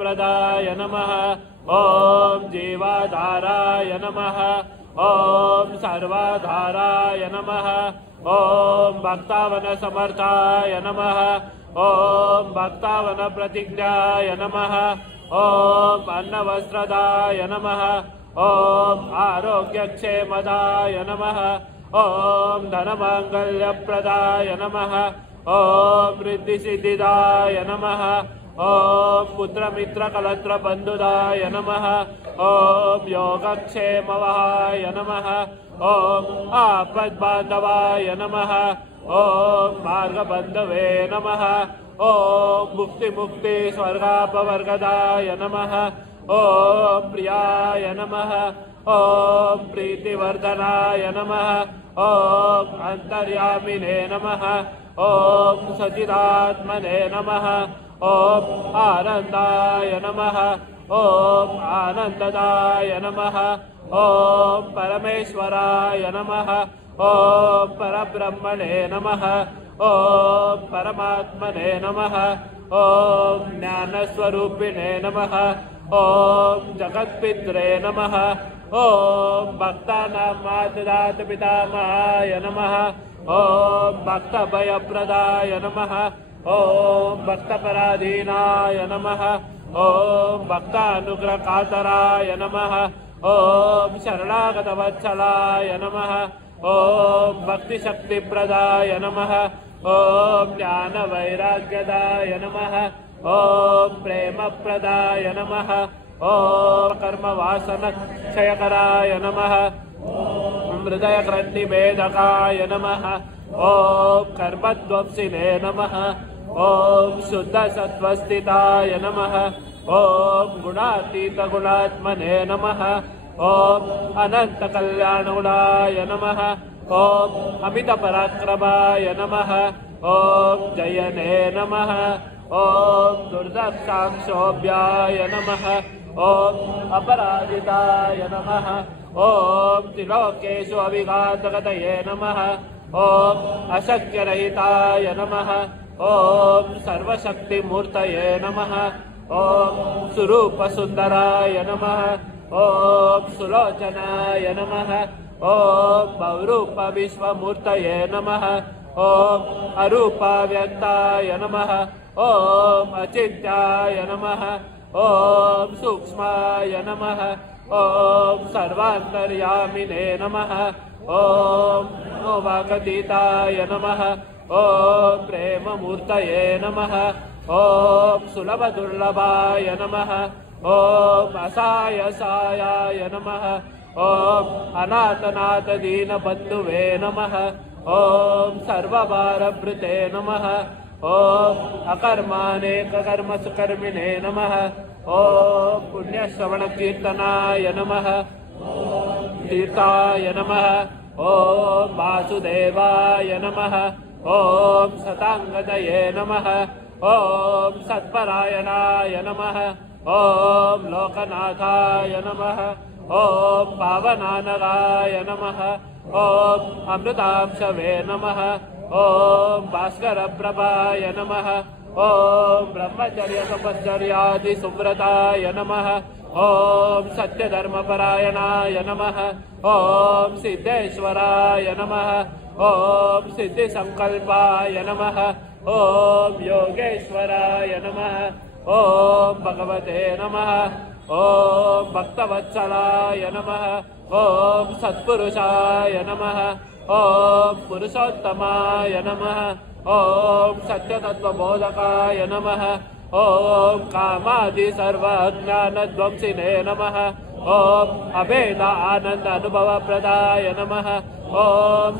प्रदाय नमः। ओम जीवाधाराय नमः। ओम सर्वाधाराय नमः। ओम भक्तावन समर्थाय नमः। ओम भक्तावन प्रतिज्ञाय नमः। ओम अन्नवस्त्रदाय नमः। ओम आरोग्यक्षेमदाय नमः। ओम धनमांगल्यप्रदाय नमः। ओम रिद्धिसिद्धिदाय नमः। ओम पुत्रमित्रकलत्रबन्धुदाय नमः। ओम योगक्षेमवहाय नमः। ओम आपद्बान्धवाय नमः। ओम मार्गबन्धवे नमः। ओम मुक्ति स्वर्गापवर्गदाय नमः। ओम प्रियाय नमः। ओम प्रीतिवर्धनाय नमः। ओम अंतर्यामिने नमः। ओम सचिदात्मने नमः। ओम आनंदाय नमः। ओम आनंददाय नमः। ओम परमेश्वराय नमः। ओम परब्रह्मणे नमः। ओम परमात्मने नमः। ओम ज्ञानस्वरूपिणे नमः। ओम जगत्पित्रे नमः। ओम भक्तानां मातुदात पितामहाय नमः। ओम भक्तभयप्रदाय नमः। ओम भक्तपराधीनाय नमः। ओम भक्तानुग्रहकातराय नमः। ओम शरणागतवत्सलाय नमः। ओम भक्तिशक्तिप्रदाय नमः। ओम ज्ञानवैराग्यदाय नमः। ओम प्रेमप्रदाय नमः। ओम कर्मवासनक्षयकराय नमः। हृदयग्रन्थिभेदकाय नमः। ओम कर्मध्वंसिने नमः। ओम शुद्धसत्त्वस्थिताय नमः। ओम गुणातीतगुणात्मने नमः। ओम अनन्तकल्याणगुणाय नमः। ओम अमितपराक्रमाय नमः। ओम जयने नमः। ओम दुर्दक्षाक्षोभ्याय नमः। ओम अपराजिताय नमः। ओम त्रिलोकेषु अविघातगतये नमः। ओम अशक्यरहिताय नमः। ओम सर्वशक्तिमूर्तये नमः। ओम सुरूपसुन्दराय नमः। ओम सुलोचनाय नमः। ओम बहुरूपविश्वमूर्तये नमः। ओम अरूपाव्यक्ताय नमः। ओम अचिन्त्याय नमः। ओम सूक्ष्माय नमः। ओम सर्वान्तर्यामिने नमः। ओम वागतीताय नमः। ओम प्रेममूर्तये नमः। ओम सुलभदुर्लभाय नमः। ओम असायसायाय नमः। ओम अनाथनाथ दीनबन्धुवे नमः। ओम सर्वभारभृते नमः। ओम अकर्मानेककर्मसुकर्मिणे नमः। ओम पुण्यश्रवणकीर्तनाय नमः। तीर्थाय नमः। ओम वासुदेवाय नमः। ओम सतांगदये नमः। ओम सत्परायणाय नमः। ओम लोकनाथाय नमः। ओम पावनानगाय नमः। ओम अमृतांशवे नमः। ओम भास्करप्रभाय नमः। ओम ब्रह्मचर्य तपश्चर्यादि सुव्रताय नमः। ओम सत्यधर्मपरायणाय नमः। ओम सिद्धेश्वराय नमः। ओम सिद्धिसंकल्पाय नमः। ओम योगेश्वराय नमः। ओम भगवते नमः। ओम भक्तवत्सलाय नमः। ओम सत्पुरुषाय नमः। ओम पुरुषोत्तमाय नमः। ओम सत्यतत्त्वबोधकाय नमः। ओम कामादि सर्वज्ञानध्वंसिने नमः। ओम अभेद आनंद अनुभवप्रदाय नमः। ओम